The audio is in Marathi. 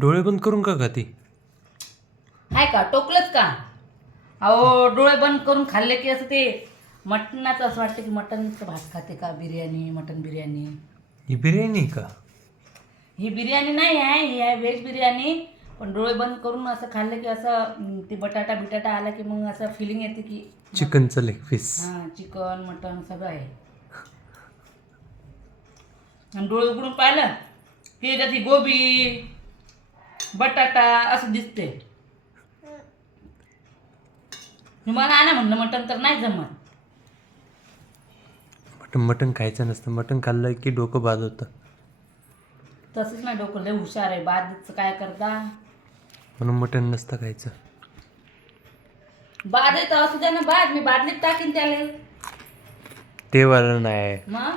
डोळे बंद करून का खाती? आहे का टोकलंच का? अहो डोळे बंद करून खाल्ले की असं ते मटणाचं असं वाटतं की मटणचं भात खाते का, बिर्याणी, मटण बिर्याणी. ही बिर्याणी आहे का? ही बिर्याणी नाही आहे, ही आहे व्हेज बिर्याणी. पण डोळे बंद करून असं खाल्लं की असं ते बटाटा बिटाटा आला की मग असं फिलिंग येते की चिकनचं लेग पीस. हां चिकन मटण सगळं आहे. आणि डोळे उघडून पाहिलं की याच्यात ही गोबी बटाटा असं दिसते. मला आणा म्हणलं मटण तर नाही जमत. मटण खायचं नसतं. मटण खाल्लं की डोकं बाद होतं. तसंच नाही डोकं लय हुशार आहे. बादचं काय करता? म्हणून मटण नसतं खायचं. बाद आहे तर असू द्या ना बाद. मी बादलीत टाकीन त्याला. ते वालं नाही. मग